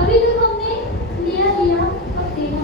अभी तक हमने लिया लिया, अब देना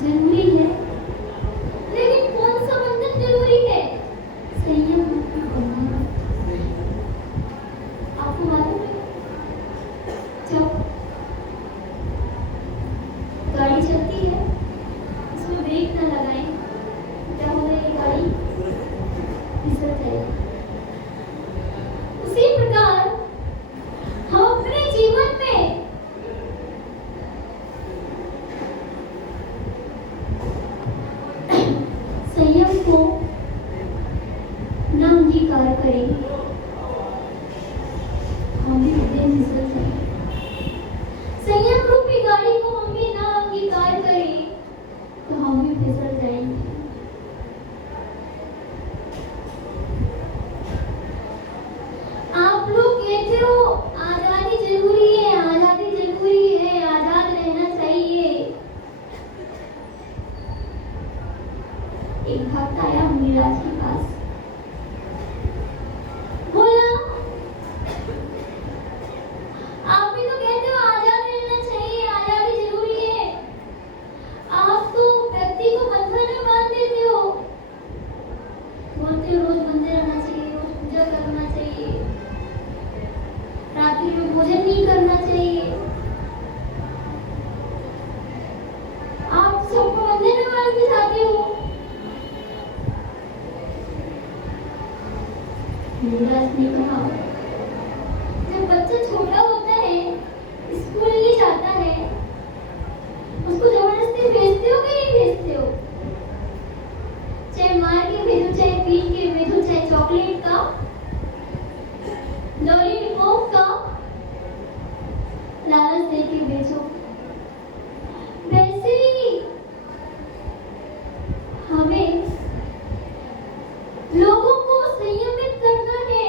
जरूरी है, लेकिन कौन सा बंधन जरूरी है? संयम रूपी बंधन। आपको मालूम है, जब गाड़ी चलती है उसमें ब्रेक ना लगाएं, क्या होगा? ये गाड़ी फिसल जाएगी। उसी प्रकार हम अपने जीवन में संयम को न अंगीकार करें, हम भी फिसल जाएंगे। संयम रूपी गाड़ी को हम भी ना अंगीकार करें तो हम भी फिसल जाएंगे। आप लोग कहते हो आजादी जरूरी है, आजादी जरूरी है, आजाद रहना चाहिए। एक भक्त आया मीराज के पास, बोला आप भी तो कहते हो आजाद रहना चाहिए, आजादी जरूरी है, आप तो व्यक्ति को बंधन में बांध देते हो, बोलते हो रोज मंदिर आना चाहिए, रोज पूजा करना चाहिए, रात्रि में भोजन नहीं करना चाहिए, आप सबको मंदिर में बांध के जाते हो। युवराज ने कहा, जब बच्चा छोटा होता है, स्कूल नहीं जाता है, उसको जबरदस्ती भेजते हो कि नहीं भेजते हो? चाहे मार के भेजो, चाहे पीट के भेजो, चाहे चॉकलेट का, लॉलीपॉप का लालच दे के भेजो। वैसे ही हमें लोगों को संयमित करना है,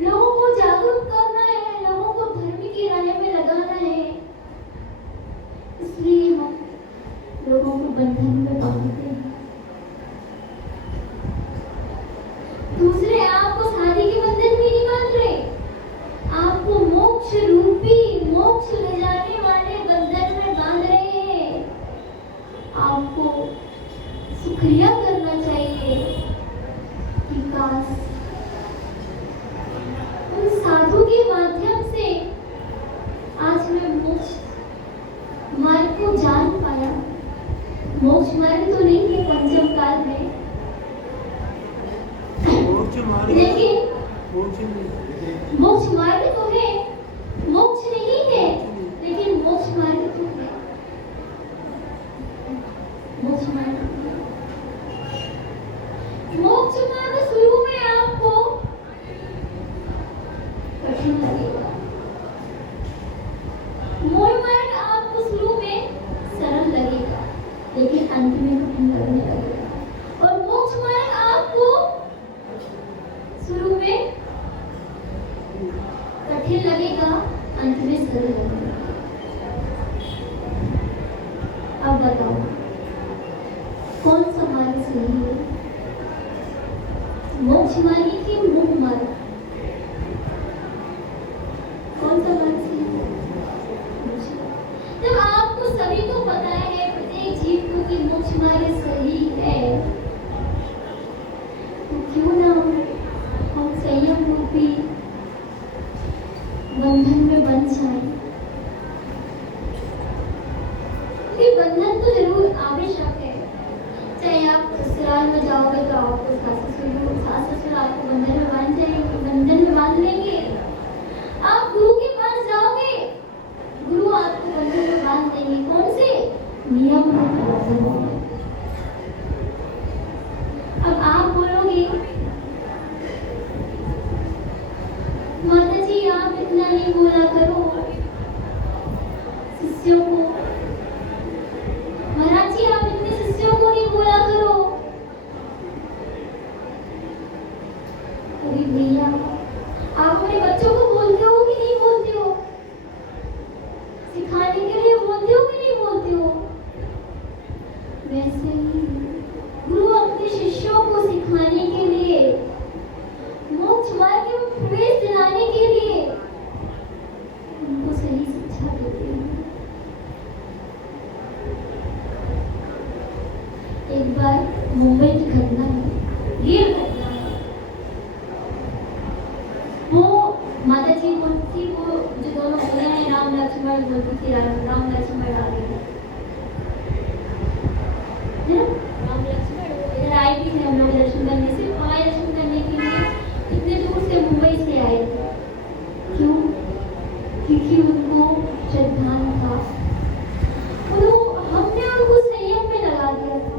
लोगों को जागरूक करना है, लोगों को धर्म की राह में लगाना है, इसलिए हम लोगों को बंधन में बांधते हैं। दूसरे आपको शादी के बंधन में नहीं बांध रहे, आपको मोक्ष रूपी, मोक्ष ले जाने वाले बंधन में बांध रहे हैं। आपको शुक्रिया करना चाहिए कि काश उन साधु के माध्यम से आज मैं मोक्ष मार्ग को जान पाया। मोक्ष मार्ग तो नहीं है पंचम काल में, लेकिन मोक्ष मार्ग तो है, मोक्ष नहीं है लेकिन मोक्ष मार्ग तो है। मोक्ष मार्ग शुरू में आपको कठिन लगेगा, मोक्ष मार्ग आपको शुरू में सरल लगेगा, लेकिन अंत में कठिन लगने लगेगा। और मोक्ष मार्ग आपको शुरू में कठिन लगेगा, अंत में सरल लगेगा। अब बताओ कौन सा मार्ग सही है? मोक्ष मार्ग की मुख मार्ग, कौन सा मार्ग सही है? जब आपको सभी को पता है, प्रत्येक जीव को कि मोक्ष मार्ग सही है, तो क्यों ना हम संयम रूपी बंधन में बंध जाएं? क्योंकि बंधन तो जरूर आवश्यक है। चाहे आप ससुराल में जाओगे तो आपको सास ससुर आपको बंधन में बांध जाएंगे, बंधन में बांध लेंगे। आप गुरु के पास जाओगे, गुरु आपको बंधन में बांध देंगे। कौन से? नियम बंधन। अब आप बोलोगे माता जी आप इतना नहीं बोला करो शिष्यों को, महाराज जी आप इतने शिष्यों को नहीं बोला करो। अरे भैया आप अपने बच्चों को बोलते हो कि नहीं बोलते हो? सिखाने के लिए बोलते हो कि नहीं बोलते हो? वैसे ही गुरु अपने शिष्यों को सिखाने के लिए, मोक्ष मार्ग में प्रवेश दिलाने के लिए उनको सही शिक्षा देते हैं। एक बार मुंबई की घटना है, रियल घटना है। वो माता जी बोलती थी, वो जो दोनों बोले हैं राम लक्ष्मण, बोलती थी राम लक्ष्मण आ गए है ना, राम लक्ष्मण वो इधर आए भी थे, हम लोग दर्शन करने से आए, दर्शन करने के लिए इतने दूर से मुंबई से आए थे। क्यों? क्योंकि उनको श्रद्धान था, हमने उनको संयम में लगा दिया था।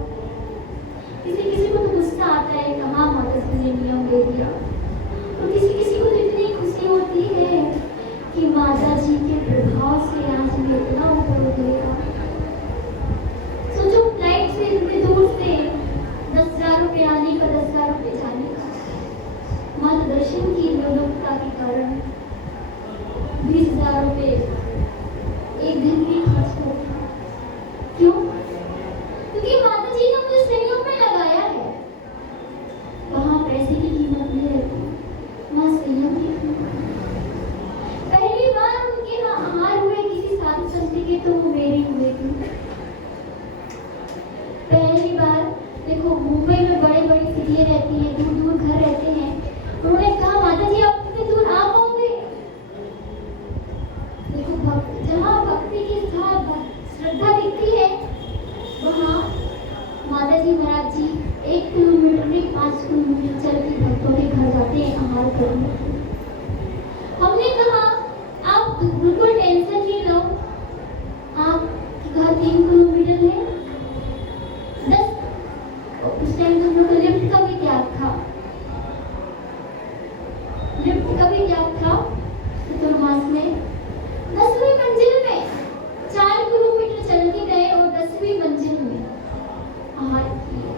किसी किसी को तो गुस्सा आता है, कहाँ माता जी ने नियम दे दिया, और किसी किसी को तो इतनी खुशी होती है कि माता जी के प्रभाव से आज मैं इतना ऊपर हो गया। सोचो फ्लाइट से इतने दूर से 10,000 रुपये आने का, 10,000 रुपये जाने का, माता दर्शन की निर्लोकता के कारण 20,000 रुपये एक दिन में खर्च हो गया। क्यों? क्योंकि माता जी ने मुझे संयोग में लगाया है। वहां पैसे की कीमत नहीं रहती, वहां संयम की कीमत। पहली बार उनके आहार हुए किसी साधु संत के, तो वो मेरे हुए थे। पहली बार देखो, मुंबई में बड़े बड़ी सिटियां रहती है, दूर दूर घर रहते हैं। उन्होंने कहा माता जी आप इतने दूर आ पाओगे? देखो जहाँ भक्ति की श्रद्धा दिखती है, वहाँ माता जी महाराज जी 1 किलोमीटर में 5 किलोमीटर चल के भक्तों के घर जाते हैं आहार करने। हमने कहा आप बिल्कुल टेंशन नहीं लो, आपके घर 3 किलोमीटर है, 10 उस टाइम तो हम लोग लिफ्ट का भी त्याग था, लिफ्ट का भी त्याग था। चतुर्मास में 10वीं मंजिल में 4 किलोमीटर चल के गए और 10वीं मंजिल में आहार किए।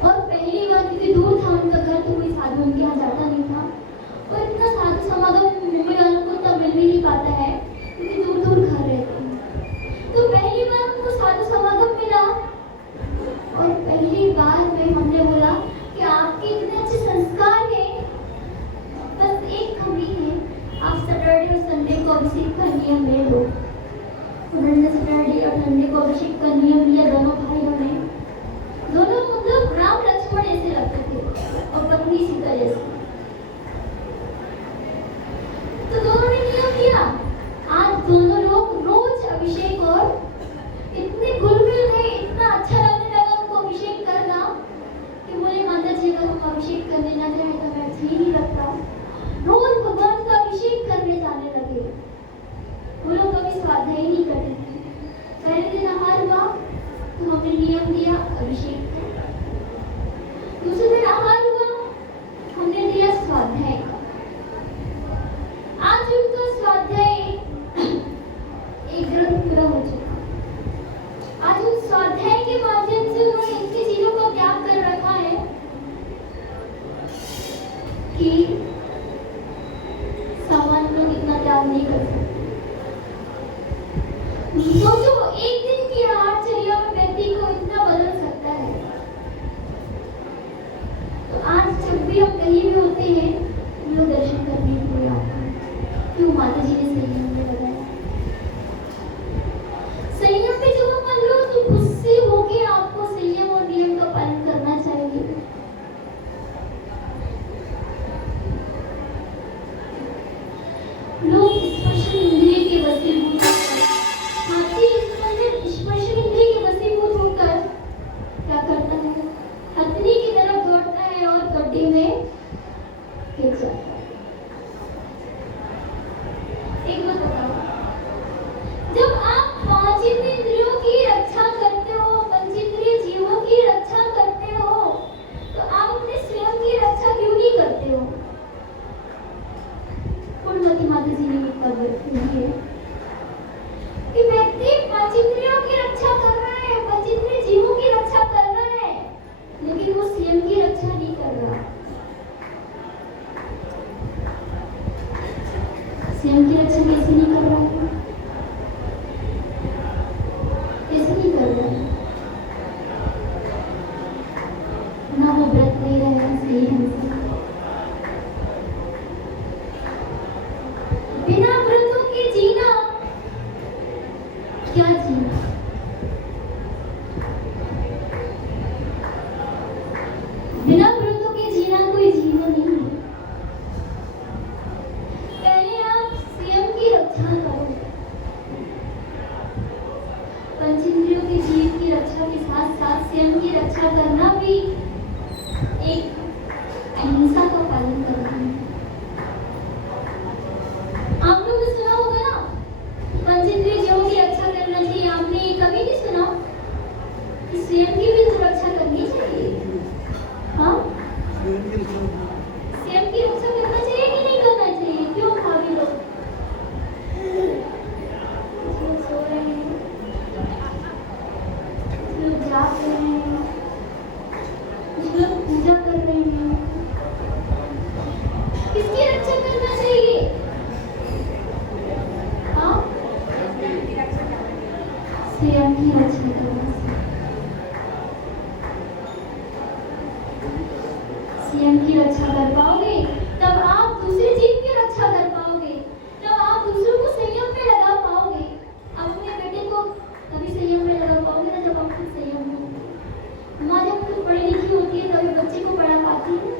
और पहली बार, क्योंकि दूर था उनका घर, तो कोई साधु उनके यहाँ जाता नहीं था, और इतना साधु समागम मुंबई वालों को तब मिल भी नहीं पाता है, क्योंकि दूर दूर घर रहते हैं। तो पहली बार उनको साधु समागम मिला, और पहली बार में हमने बोला कि आपके इतने अच्छे संस्कार हैं, बस एक कमी है, आप सैटरडे और संडे को अभिषेक का नियम ले लो। उन्होंने सैटरडे और संडे को अभिषेक का नियम लिया, दोनों भाइयों ने। दोनों मतलब राम लक्ष्मण ऐसे लगते थे, और पत्नी सीता जैसी। तो दोनों ने नियम लिया। आज दोनों लोग रोज अभिषेक, और इतने घुल मिल गए, इतना अच्छा लगने लगा उनको अभिषेक करना कि बोले माता जी अगर हम अभिषेक करने ना जाए तो मैं अच्छा ही नहीं लगता। रोज भगवान का अभिषेक करने जाने लगे। वो लोग कभी स्वाध्याय नहीं करते थे। पहले दिन आहार हुआ तो हमने नियम दिया अभिषेक का। दूसरे दिन आहार हुआ, हमने दिया स्वाध्याय का। आज उनका स्वाध्याय एक ग्रंथ पूरा हो चुका। आज उन स्वाध्याय के माध्यम से उन्होंने इतनी चीजों का त्याग कर रखा है कि सामान्य लोग इतना त्याग नहीं कर सकते। सोचो एक दिन की आहारचर्या में व्यक्ति को इतना बदल सकता है। तो आज जब भी हम कहीं भी होते हैं, हम लोग दर्शन करने के लिए आते हैं। क्यों? माता जी ने संयम में लगाया। संयम में जब हम लो तो खुद से होके आपको संयम और नियम का पालन करना चाहिए। लोग स्पर्श इंद्रिय के वशीभूत होकर, हाथी स्पर्श इंद्रिय के वशीभूत होकर क्या करता है? हथनी की तरफ दौड़ता है और गड्ढे में गिर जाता है। एक बात बताओ, जब आप 5 इंद्रियों की रक्षा करते हो, पंचेंद्रिय जीवों की रक्षा करते हो, तो आप अपने स्वयं की रक्षा क्यों नहीं करते हो? पूर्णमती माता जी ने उत्तर दिया है कि व्यक्ति पंचेंद्रियों की रक्षा कर रहा है, पंचेंद्रिय जीवों की रक्षा कर रहा है, लेकिन वो स्वयं की रक्षा नहीं कर रहा। स्वयं की रक्षा कैसे नहीं कर रहा है? कैसे नहीं कर रहा है? ना वो व्रत ले रहा है सही ढंग से, बिना व्रतों के जीना क्या जीना? पंचेंद्रियों के जीव की रक्षा के साथ साथ स्वयं की रक्षा करना भी एक अहिंसा का पालन करना है। आप लोगों ने सुना होगा ना, पंचेंद्रिय जीवों की रक्षा करना चाहिए। आपने ये कभी नहीं सुना कि स्वयं की भी तो रक्षा करनी चाहिए? हाँ, स्वयं की रक्षा करना चाहिए कि नहीं करना चाहिए? क्यों भाभी लोग सो रहे हैं, लोग जाग रहे हैं, कुछ लोग पूजा कर रहे हैं। किसकी रक्षा करना चाहिए? हाँ, स्वयं की रक्षा करना चाहिए। स्वयं की रक्षा कर पाओगे तब आप दूसरे जीव की रक्षा कर पाओगे, तब आप दूसरों को संयम में लगा पाओगे। अपने बेटे को तभी संयम में लगा पाओगे ना जब आप खुद संयम में होगे। माँ जब खुद पढ़ी लिखी होती है तभी बच्चे को पढ़ा पाती है।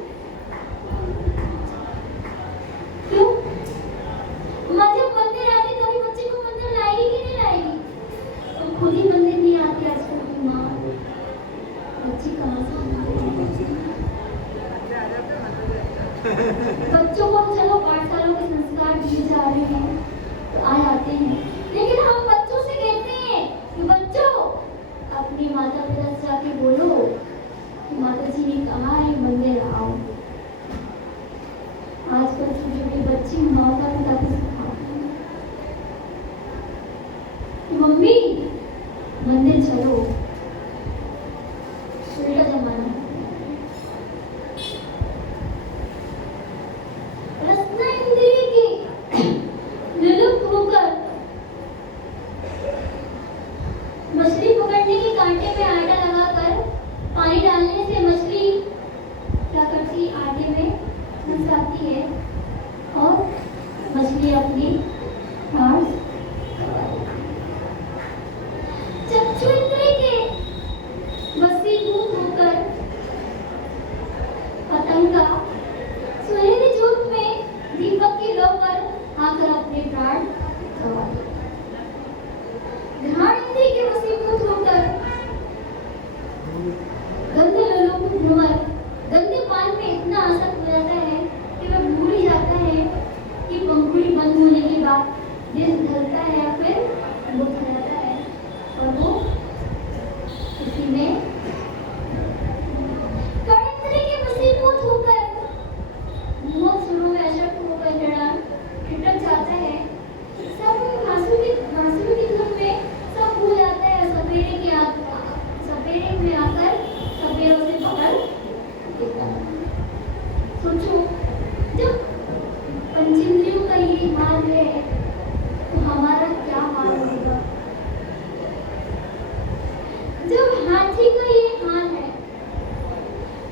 क्यों? माँ जब मंदिर आती तभी बच्चे को मंदिर लाएगी कि नहीं लाएगी? तो खुद ही मंदिर नहीं आती आजकल की माँ, बच्चे कहाँ से बच्चों को चलो पाठशाला के संस्कार दिए जा रहे हैं तो आ जाते हैं, लेकिन हम बच्चों से कहते हैं कि बच्चों अपने माता पिता से जाके बोलो कि माता जी ने कहा है मंदिर आओ। आजकल छोटे छोटे बच्चे माता पिता को सिखाते हैं कि मम्मी मंदिर चलो। उल्टा जमाना है। मछली पकड़ने के कांटे पे आटा लगाकर पानी डालने से मछली क्या करती है? आटे में फंसाती है और मछली अपनी प्राण चक्षुन्द्रिय के वशीभूत होकर पतंगा सुनहरी धूप में दीपक की लौ पर आकर अपने प्राण गंवा देती। घ्राण इंद्रिय के वशीभूत होकर गंधे लोलों को भ्रमर गंदे पान में इतना आसक्त हो जाता है कि वह भूल ही जाता है कि पंखुड़ी बंद होने के बाद दिन ढलता है या फिर वो खा जाता है और वो उसी में कर्णेंद्रिय के वशीभूत होकर बहुत सुरों में अशक्त होकर जड़ा ठिठक जाता है। सब घासों की धूप में सब भूल जाता है। सपेरे में आकर सपेरों से पकड़ देता है। सोचो, जब पंचेंद्रियों का ये हाल है तो हमारा क्या हाल होगा? जब हाथी का ये हाल है,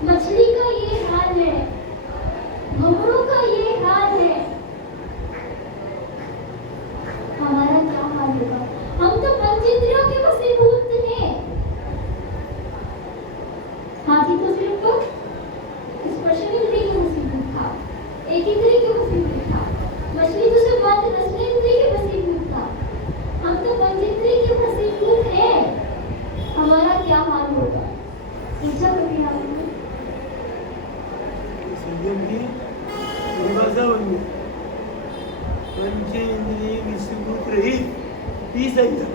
मछली का ये हाल है, भंवरों का ये हाल है, हमारा क्या हाल होगा? हम तो पंचेंद्रियों के वशीभूत हैं। हाथी तो सिर्फ स्पर्शन इंद्रिय के वशीभूत था, एक इंद्रिय के वशीभूत था। मछली तो सिर्फ मात्र रसने इंद्रिय के वशीभूत था। हम तो पंचेंद्रिय के वशीभूत हैं। हमारा क्या हाल होगा? पूछा कभी आपने? संयम की परिभाषा बन गई। पंचेंद्रिय वशीभूत रहित ही संयम।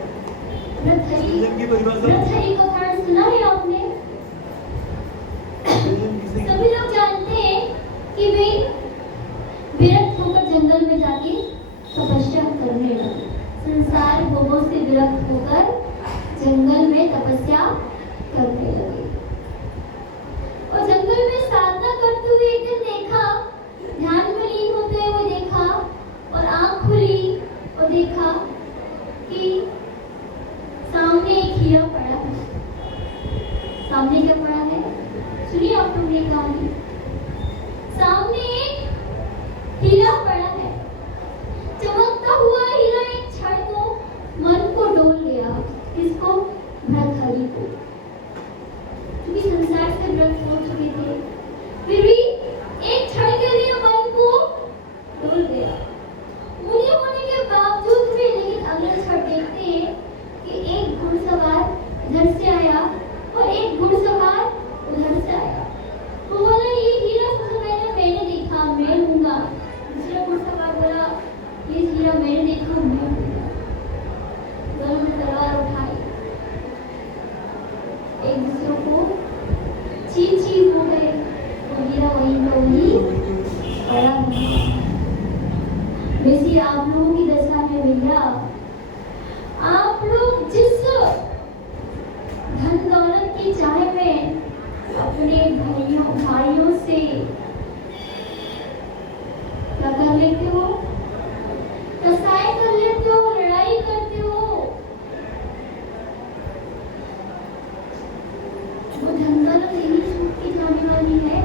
संयम की परिभाषा रथहरी का कारण सुना है आपने? सभी लोग जानते हैं कि वे विरक्त होकर जंगल में जाके तपस्या करने लगे। संसार भोगों से विरक्त होकर जंगल में तपस्या करने लगे और जंगल में साधना करते हुए एक दिन देखा, ध्यान में लीन होते हुए देखा और आंख खुली और देखा कि सामने एक हीरा पड़ा है। सामने क्या पड़ा है? सुनिए आप लोग ये कहानी। सामने एक हीरा पड़ा है। चमकता हुआ हीरा एक क्षण को मन को डोल गया। किसको? भर्तृहरि को। एक दूसरे को चीज हो गए, वो गिरा वहीं का वहीं पड़ा हुआ। वैसे आप लोगों की दशा है भैया, आप लोग जिस धन दौलत की चाह में अपने भाइयों से क्या कर लेते हो, कसाई कर लेते हो, लड़ाई करते हो। वो धन दौलत यही छूट की जाने वाली है,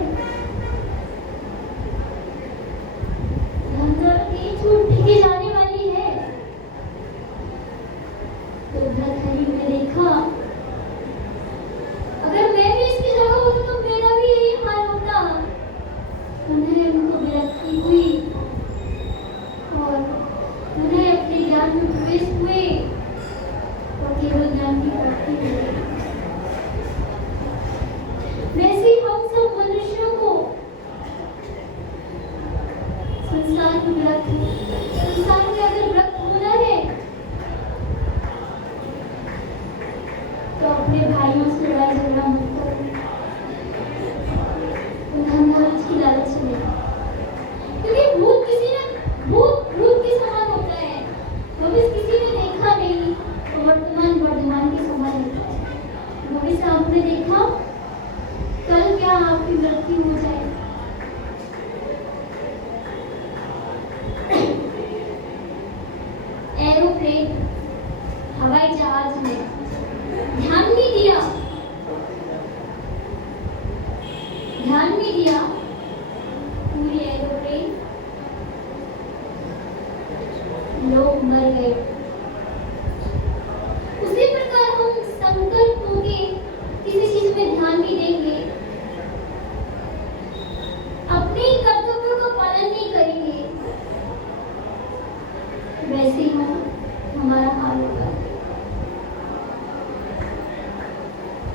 धन दौलत यही छूट की जाने वाली है। तो भ्रतहरि ने देखा, अगर मैं भी इसकी जगह होती तो मेरा भी यही हाल होता। उन्हें उनको विरक्ति हुई और उन्हें अपने ज्ञान में प्रवेश हुए और केवल ज्ञान की प्राप्ति हुई। वैसे हम सब मनुष्यों को संसार में अगर व्रत होना है तो अपने भाइयों से लड़ाई झगड़ा मत करो, धन दौलत की लालच में, क्योंकि भूत के समान होता है। भविष्य किसी ने देखा नहीं तो वर्तमान के समान होता है। भविष्य आपने देखा, कल क्या आपकी मृत्यु हो जाए। एरोप्लेन, हवाई जहाज में ध्यान नहीं दिया, पूरी एरोप्लेन, लोग मर गए। उसी प्रकार हम संकल्प होंगे, किसी चीज में ध्यान नहीं देंगे, अपने कर्तव्यों का पालन नहीं करेंगे, वैसे ही हमारा हाल होगा।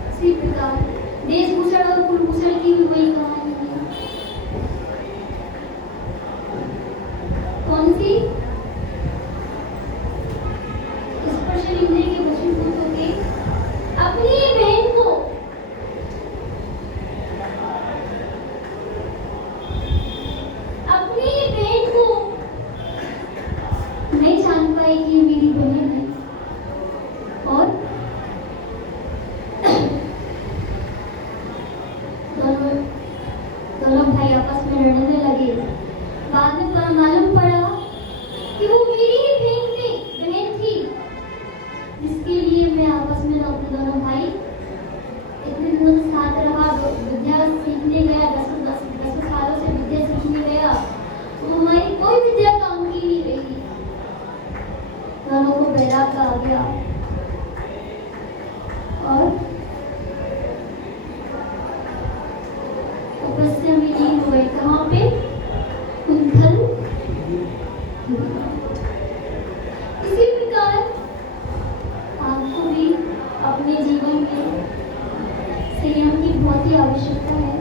इसी प्रकार देशभूषण और कुलभूषण की भी वही कहानी है। कौन सी? स्पर्श इंद्रिय के वशीभूत होके अपनी बहन को नहीं जान पाई कि मेरी बहन है, और दोनों भाई आपस में लड़ने लगे। बाद में मालूम पड़ा कि वो मेरी ही बहन थी, जिसके लिए मैं आपस में अपने दोनों भाई इतने दिनों से साथ रहा, विद्या सीखने गया, 10 सालों से विद्या सीखने गया, वो हमारी कोई विद्या काम की नहीं रही। दोनों को बैराग आ गया और तपस्या में लीन हुए। कहाँ पे? कुंथल। इसी प्रकार आपको भी अपने जीवन में संयम की बहुत ही आवश्यकता है।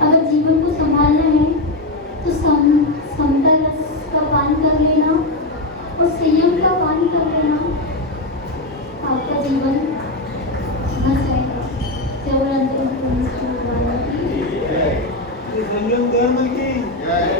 अगर जीवन को संभालना है तो समता रस का पान कर लेना और संयम का पान कर लेना, आपका जीवन बच जाएगा। संयम धर्म की जय।